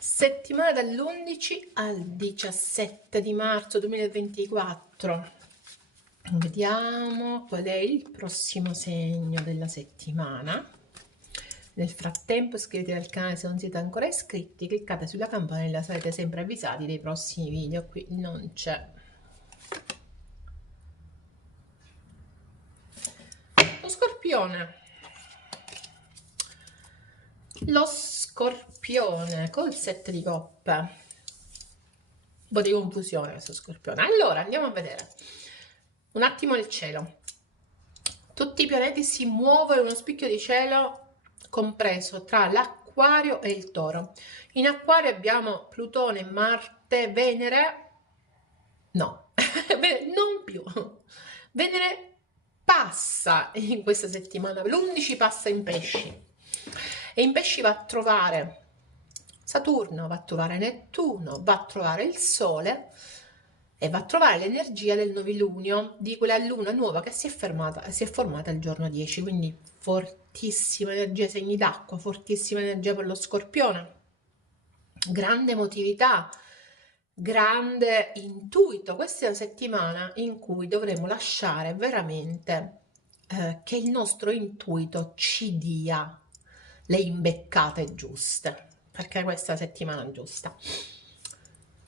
Settimana dall'11 al 17 di marzo 2024. Vediamo qual è il prossimo segno della settimana. Nel frattempo iscrivetevi al canale se non siete ancora iscritti, cliccate sulla campanella, sarete sempre avvisati dei prossimi video. Qui non c'è. Lo Scorpione. Lo Scorpione col 7 di coppe. Un po' di confusione questo Scorpione. Allora andiamo a vedere un attimo il cielo. Tutti i pianeti si muovono in uno spicchio di cielo compreso tra l'Acquario e il Toro. In Acquario abbiamo Plutone, Marte, Venere. No, non più. Venere passa in questa settimana. L'11 passa in Pesci. E in Pesci va a trovare Saturno, va a trovare Nettuno, va a trovare il Sole e va a trovare l'energia del novilunio, di quella luna nuova che si è formata il giorno 10, quindi fortissima energia, segni d'acqua, fortissima energia per lo Scorpione, grande emotività, grande intuito. Questa è una settimana in cui dovremo lasciare veramente che il nostro intuito ci dia le imbeccate giuste, perché questa è la settimana giusta.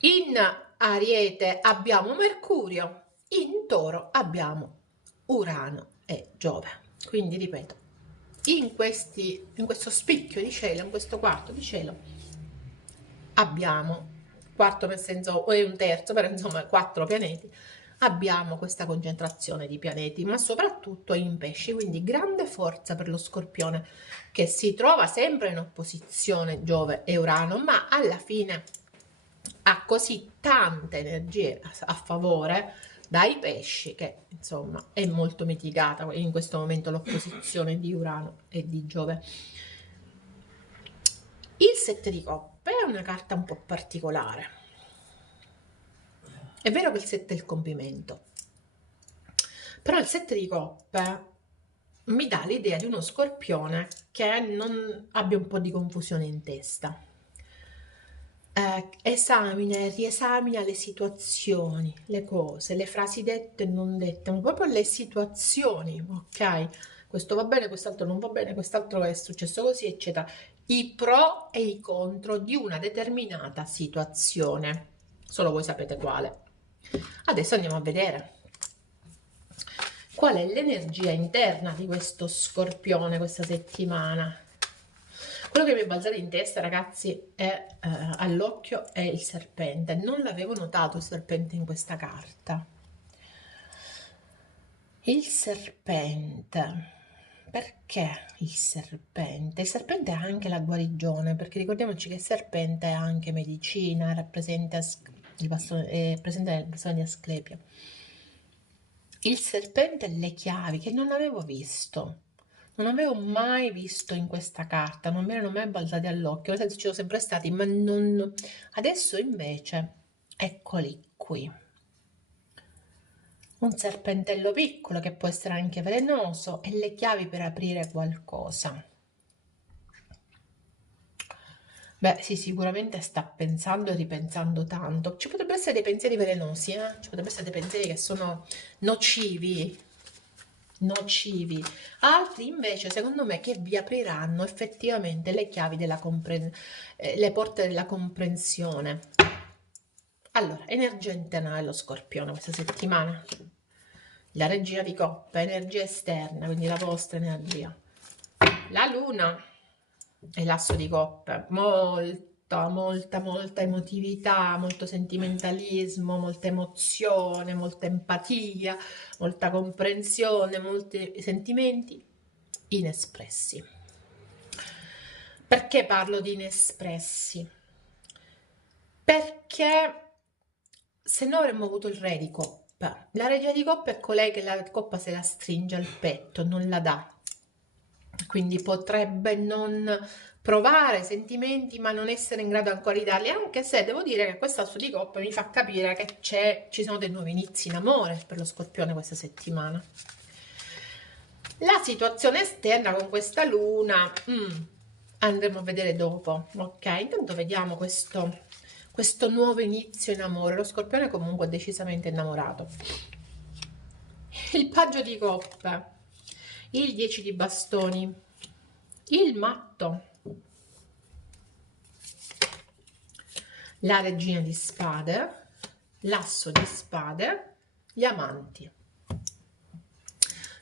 In Ariete abbiamo Mercurio, in Toro abbiamo Urano e Giove. Quindi ripeto, in questo spicchio di cielo, in questo quarto di cielo, abbiamo, quarto nel senso è un terzo, però insomma 4 pianeti, abbiamo questa concentrazione di pianeti, ma soprattutto in Pesci, quindi grande forza per lo Scorpione, che si trova sempre in opposizione Giove e Urano, ma alla fine ha così tante energie a favore dai Pesci che insomma è molto mitigata in questo momento l'opposizione di Urano e di Giove. Il 7 di coppe è una carta un po' particolare. È vero che il 7 è il compimento, però il 7 di coppe mi dà l'idea di uno Scorpione che non abbia un po' di confusione in testa. Esamina e riesamina le situazioni, le cose, le frasi dette e non dette, ma proprio le situazioni, ok? Questo va bene, quest'altro non va bene, quest'altro è successo così, eccetera. I pro e i contro di una determinata situazione. Solo voi sapete quale. Adesso andiamo a vedere qual è l'energia interna di questo Scorpione questa settimana. Quello che mi è balzato in testa, ragazzi, è all'occhio è il serpente. Non l'avevo notato il serpente in questa carta. Il serpente. Perché il serpente? Il serpente ha anche la guarigione, perché ricordiamoci che il serpente è anche medicina, rappresenta è presente nel bastone di Asclepio. Il serpente e le chiavi, che non avevo visto. Non avevo mai visto in questa carta, non mi erano mai balzati all'occhio, nel senso ci sono sempre stati, ma non... Adesso invece, eccoli qui. Un serpentello piccolo che può essere anche velenoso e le chiavi per aprire qualcosa. Beh, sì, sicuramente sta pensando e ripensando tanto. Ci potrebbero essere dei pensieri velenosi, Ci potrebbero essere dei pensieri che sono nocivi. Altri invece secondo me che vi apriranno effettivamente le chiavi della le porte della comprensione. Allora, energia interna dello Scorpione questa settimana, la regia di coppe, energia esterna, quindi la vostra energia, la luna e l'asso di coppe, molta emotività, molto sentimentalismo, molta emozione, molta empatia, molta comprensione, molti sentimenti inespressi. Perché parlo di inespressi? Perché se no avremmo avuto il re di coppa. La regia di coppa è colei che la coppa se la stringe al petto, non la dà. Quindi potrebbe non provare sentimenti ma non essere in grado ancora di darli, anche se devo dire che quest'asso di coppa mi fa capire che ci sono dei nuovi inizi in amore per lo Scorpione questa settimana. La situazione esterna con questa luna andremo a vedere dopo, ok? Intanto vediamo questo nuovo inizio in amore. Lo Scorpione comunque è decisamente innamorato. Il Paggio di Coppe, il 10 di bastoni, il Matto, la Regina di Spade, l'Asso di Spade, gli Amanti.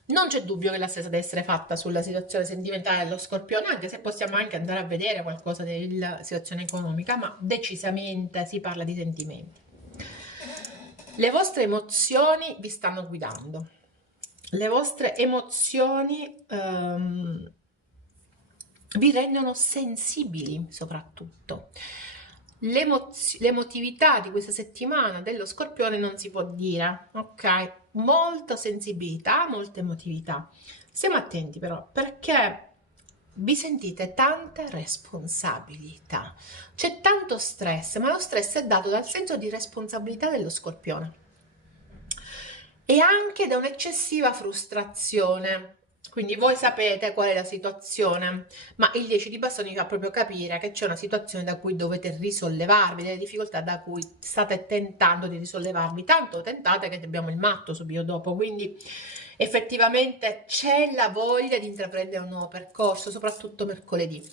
Non c'è dubbio che la stessa deve essere fatta sulla situazione sentimentale dello Scorpione, anche se possiamo anche andare a vedere qualcosa della situazione economica, ma decisamente si parla di sentimenti. Le vostre emozioni vi stanno guidando. Le vostre emozioni vi rendono sensibili soprattutto. L'emotività di questa settimana dello Scorpione non si può dire, ok? Molta sensibilità, molta emotività. Stiamo attenti però, perché vi sentite tanta responsabilità. C'è tanto stress, ma lo stress è dato dal senso di responsabilità dello Scorpione e anche da un'eccessiva frustrazione. Quindi voi sapete qual è la situazione, ma il 10 di bastoni vi fa proprio capire che c'è una situazione da cui dovete risollevarvi, delle difficoltà da cui state tentando di risollevarvi, tanto tentate che abbiamo il Matto subito dopo, quindi effettivamente c'è la voglia di intraprendere un nuovo percorso, soprattutto mercoledì,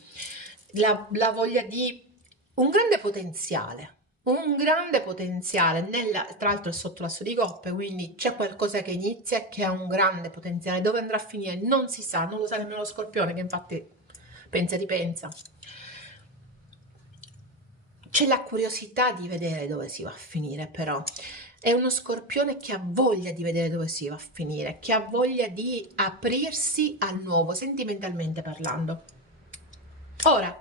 la voglia di un grande potenziale tra l'altro è sotto l'asso di coppe, quindi c'è qualcosa che inizia e che ha un grande potenziale. Dove andrà a finire non si sa, non lo sa nemmeno lo Scorpione, che infatti pensa e ripensa. C'è la curiosità di vedere dove si va a finire, però è uno Scorpione che ha voglia di vedere dove si va a finire, che ha voglia di aprirsi al nuovo, sentimentalmente parlando. Ora,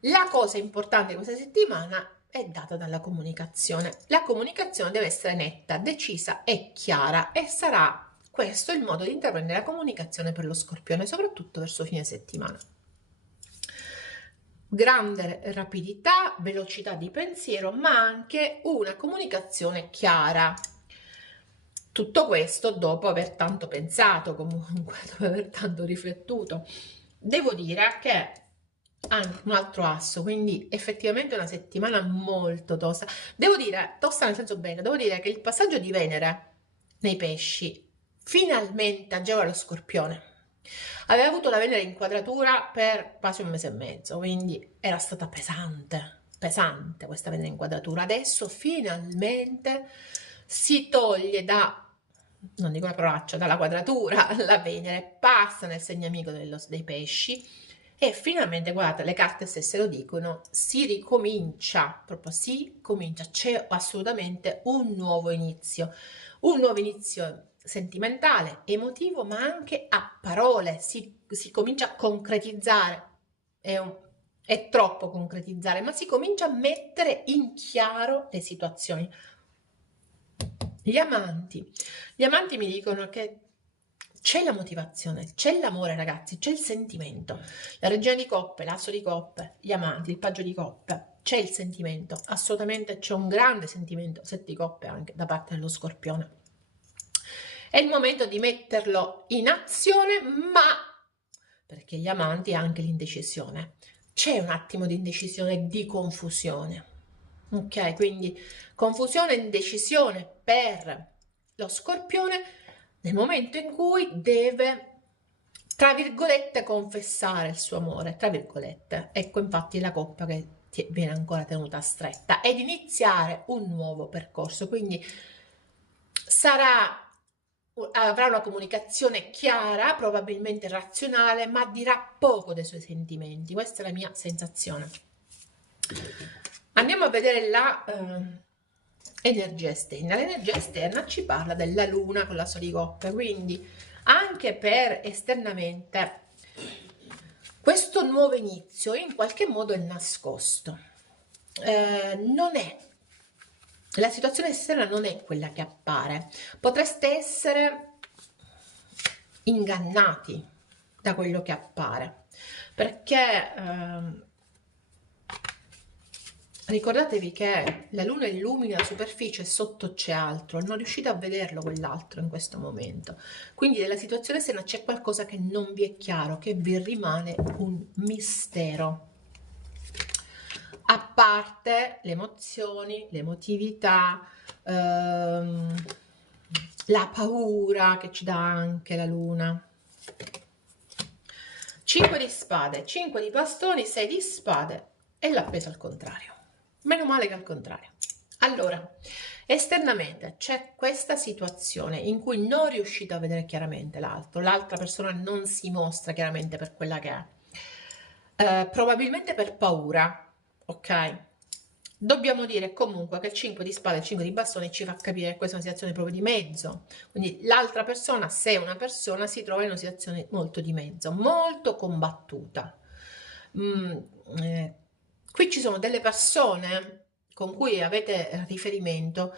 la cosa importante di questa settimana è data dalla comunicazione. La comunicazione deve essere netta, decisa e chiara, e sarà questo il modo di intraprendere la comunicazione per lo Scorpione, soprattutto verso fine settimana. Grande rapidità, velocità di pensiero, ma anche una comunicazione chiara. Tutto questo dopo aver tanto pensato, comunque, dopo aver tanto riflettuto. Devo dire che anche un altro asso, quindi effettivamente una settimana molto tosta. Devo dire, tosta nel senso bene, devo dire che il passaggio di Venere nei pesci finalmente agevola lo Scorpione. Aveva avuto la Venere in quadratura per quasi un mese e mezzo, quindi era stata pesante questa Venere in quadratura. Adesso finalmente si toglie non dico una parolaccia, dalla quadratura la Venere, passa nel segno amico dei pesci e finalmente, guardate, le carte stesse lo dicono, si ricomincia, proprio si comincia, c'è assolutamente un nuovo inizio sentimentale, emotivo, ma anche a parole, si comincia a concretizzare, è troppo concretizzare, ma si comincia a mettere in chiaro le situazioni. Gli amanti mi dicono che c'è la motivazione, c'è l'amore ragazzi, c'è il sentimento. La Regina di Coppe, l'Asso di Coppe, gli amanti, il Paggio di Coppe, c'è il sentimento, assolutamente c'è un grande sentimento, 7 di Coppe anche da parte dello Scorpione. È il momento di metterlo in azione, ma perché gli amanti è anche l'indecisione. C'è un attimo di indecisione, di confusione. Ok, quindi confusione e indecisione per lo Scorpione nel momento in cui deve, tra virgolette, confessare il suo amore, tra virgolette. Ecco infatti la coppa che viene ancora tenuta stretta ed iniziare un nuovo percorso, quindi avrà una comunicazione chiara, probabilmente razionale, ma dirà poco dei suoi sentimenti. Questa è la mia sensazione. Andiamo a vedere la energia esterna. L'energia esterna ci parla della luna con l'asso di coppe, quindi anche per esternamente questo nuovo inizio in qualche modo è nascosto. La situazione esterna non è quella che appare. Potreste essere ingannati da quello che appare, perché Ricordatevi che la luna illumina la superficie e sotto c'è altro, non riuscite a vederlo quell'altro in questo momento. Quindi nella situazione esterna c'è qualcosa che non vi è chiaro, che vi rimane un mistero. A parte le emozioni, l'emotività, la paura che ci dà anche la luna. 5 di spade, 5 di bastoni, 6 di spade e l'appeso al contrario. Meno male che al contrario. Allora, esternamente c'è questa situazione in cui non riuscite a vedere chiaramente l'altro, l'altra persona non si mostra chiaramente per quella che è, probabilmente per paura, ok? Dobbiamo dire comunque che il 5 di spade e il 5 di bastoni ci fa capire che questa è una situazione proprio di mezzo, quindi l'altra persona, se è una persona, si trova in una situazione molto di mezzo, molto combattuta. Mm, eh, Qui ci sono delle persone con cui avete riferimento,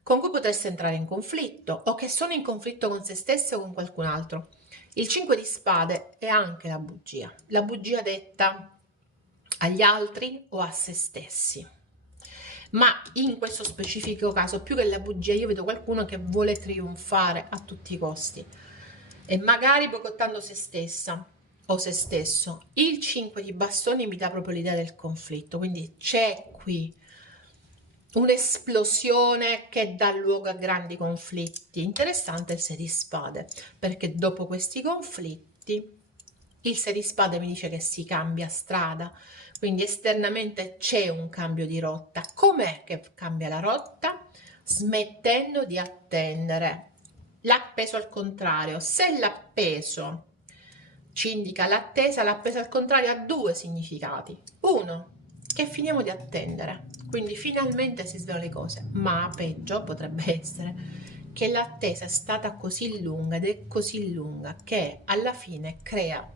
con cui potreste entrare in conflitto o che sono in conflitto con se stesse o con qualcun altro. Il 5 di spade è anche la bugia detta agli altri o a se stessi. Ma in questo specifico caso, più che la bugia, io vedo qualcuno che vuole trionfare a tutti i costi e magari boicottando se stessa o se stesso. Il 5 di bastoni mi dà proprio l'idea del conflitto, quindi c'è qui un'esplosione che dà luogo a grandi conflitti. Interessante il 6 di spade, perché dopo questi conflitti il 6 di spade mi dice che si cambia strada, quindi esternamente c'è un cambio di rotta. Com'è che cambia la rotta? Smettendo di attendere. L'appeso al contrario. Se l'appeso ci indica l'attesa, l'appeso al contrario ha due significati. Uno, che finiamo di attendere, quindi finalmente si svegliano le cose, ma peggio potrebbe essere che l'attesa è stata così lunga ed è così lunga che alla fine crea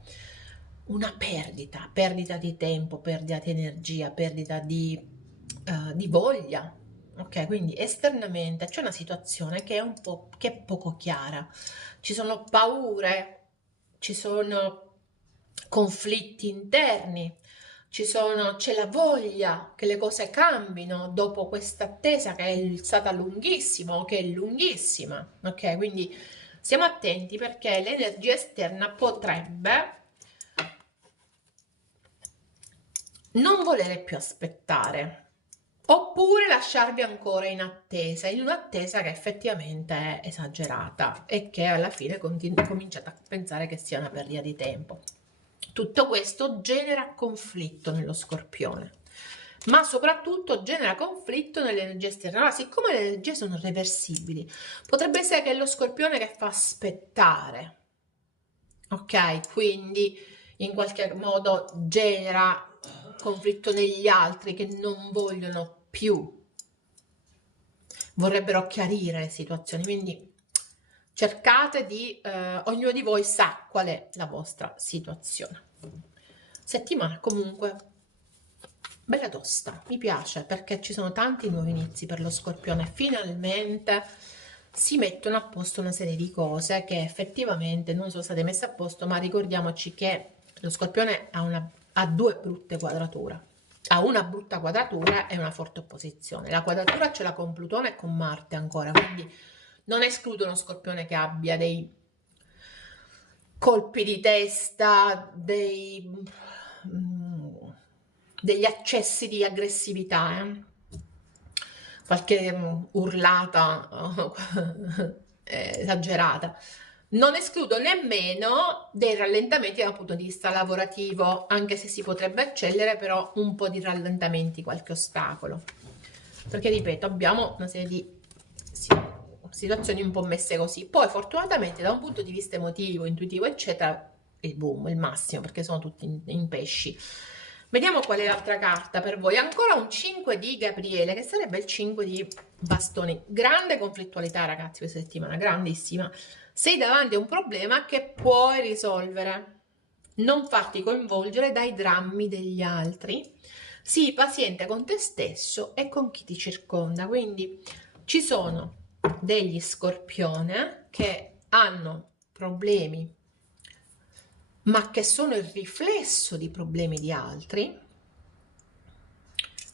una perdita di tempo, perdita di energia, perdita di voglia. Ok, quindi esternamente c'è una situazione che è un po' che è poco chiara. Ci sono paure, ci sono conflitti interni, c'è la voglia che le cose cambino dopo questa attesa che è stata lunghissima o che è lunghissima. Ok, quindi stiamo attenti perché l'energia esterna potrebbe non volere più aspettare oppure lasciarvi ancora in un'attesa che effettivamente è esagerata e che alla fine cominciate a pensare che sia una perdita di tempo. Tutto questo genera conflitto nello scorpione, ma soprattutto genera conflitto nelle energie esterne. Allora, siccome le energie sono reversibili, potrebbe essere che è lo scorpione che fa aspettare, ok? Quindi in qualche modo genera conflitto negli altri che non vogliono più, vorrebbero chiarire le situazioni, quindi cercate di, ognuno di voi sa qual è la vostra situazione. Settimana comunque bella tosta, mi piace perché ci sono tanti nuovi inizi per lo Scorpione, finalmente si mettono a posto una serie di cose che effettivamente non sono state messe a posto, ma ricordiamoci che lo Scorpione ha due brutte quadrature. Ha una brutta quadratura e una forte opposizione. La quadratura ce l'ha con Plutone e con Marte ancora, quindi non escludo uno Scorpione che abbia dei colpi di testa, degli accessi di aggressività, qualche urlata esagerata. Non escludo nemmeno dei rallentamenti dal punto di vista lavorativo, anche se si potrebbe eccellere, però un po' di rallentamenti, qualche ostacolo. Perché ripeto, abbiamo una serie di situazioni un po' messe così. Poi fortunatamente da un punto di vista emotivo, intuitivo, eccetera, il boom, il massimo, perché sono tutti in pesci. Vediamo qual è l'altra carta per voi. Ancora un 5 di Gabriele, che sarebbe il 5 di bastoni. Grande conflittualità, ragazzi, questa settimana, grandissima. Sei davanti a un problema che puoi risolvere. Non farti coinvolgere dai drammi degli altri. Sii paziente con te stesso e con chi ti circonda. Quindi ci sono degli scorpione che hanno problemi ma che sono il riflesso di problemi di altri,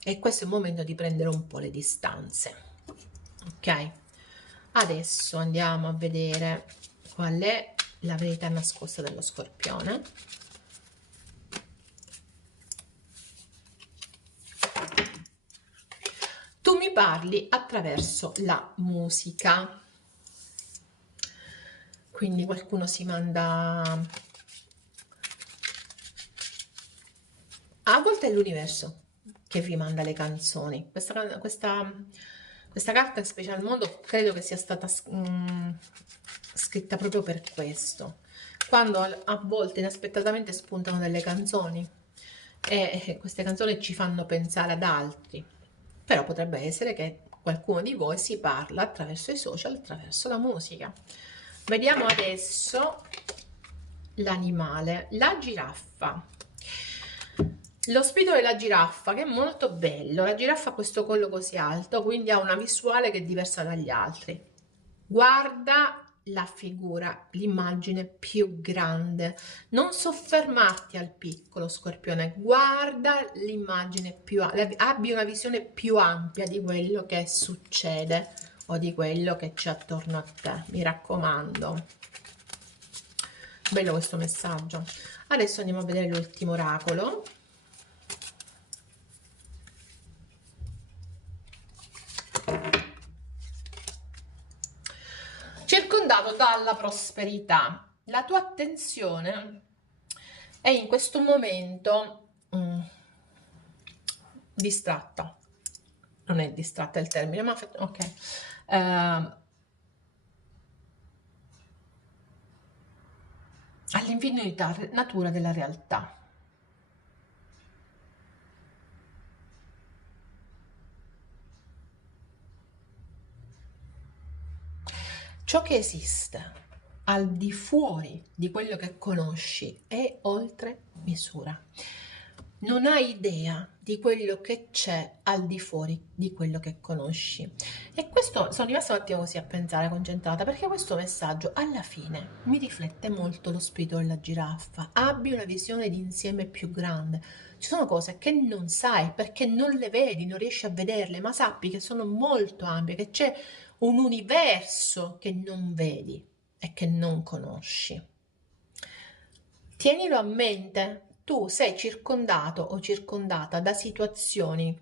e questo è il momento di prendere un po' le distanze, ok? Adesso andiamo a vedere qual è la verità nascosta dello Scorpione. Tu mi parli attraverso la musica, quindi qualcuno si manda, a volte è l'universo che vi manda le canzoni. Questa carta in special modo credo che sia stata scritta proprio per questo, quando a volte inaspettatamente spuntano delle canzoni e queste canzoni ci fanno pensare ad altri, però potrebbe essere che qualcuno di voi si parla attraverso i social, attraverso la musica. Vediamo adesso l'animale, la giraffa. Lo spirito della giraffa, che è molto bello. La giraffa ha questo collo così alto, quindi ha una visuale che è diversa dagli altri. Guarda la figura, l'immagine più grande. Non soffermarti al piccolo, Scorpione. Guarda l'immagine più ampia. Abbi una visione più ampia di quello che succede o di quello che c'è attorno a te. Mi raccomando. Bello questo messaggio. Adesso andiamo a vedere l'ultimo oracolo. Circondato dalla prosperità, la tua attenzione è in questo momento distratta. Non è distratta il termine, ma ok. All'infinita natura della realtà. Ciò che esiste al di fuori di quello che conosci è oltre misura. Non hai idea di quello che c'è al di fuori di quello che conosci. E questo, sono rimasta un attimo così a pensare, concentrata, perché questo messaggio alla fine mi riflette molto lo spirito della giraffa. Abbi una visione di insieme più grande. Ci sono cose che non sai perché non le vedi, non riesci a vederle, ma sappi che sono molto ampie, che c'è un universo che non vedi e che non conosci. Tienilo a mente, tu sei circondato o circondata da situazioni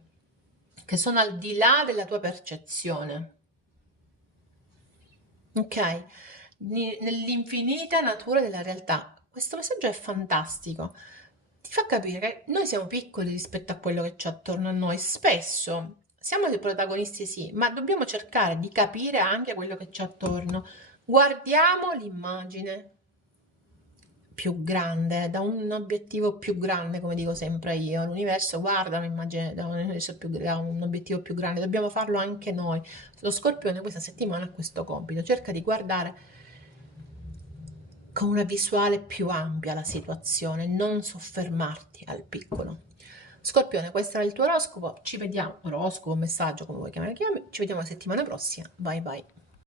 che sono al di là della tua percezione, ok? Nell'infinita natura della realtà. Questo messaggio è fantastico. Ti fa capire che noi siamo piccoli rispetto a quello che c'è attorno a noi. Spesso siamo dei protagonisti, sì, ma dobbiamo cercare di capire anche quello che c'è attorno. Guardiamo l'immagine più grande, da un obiettivo più grande, come dico sempre io. L'universo guarda un'immagine da un obiettivo più grande, dobbiamo farlo anche noi. Lo Scorpione questa settimana ha questo compito, cerca di guardare con una visuale più ampia la situazione, non soffermarti al piccolo. Scorpione, questo era il tuo oroscopo, ci vediamo, oroscopo, messaggio, come vuoi chiamare, ci vediamo la settimana prossima, bye bye.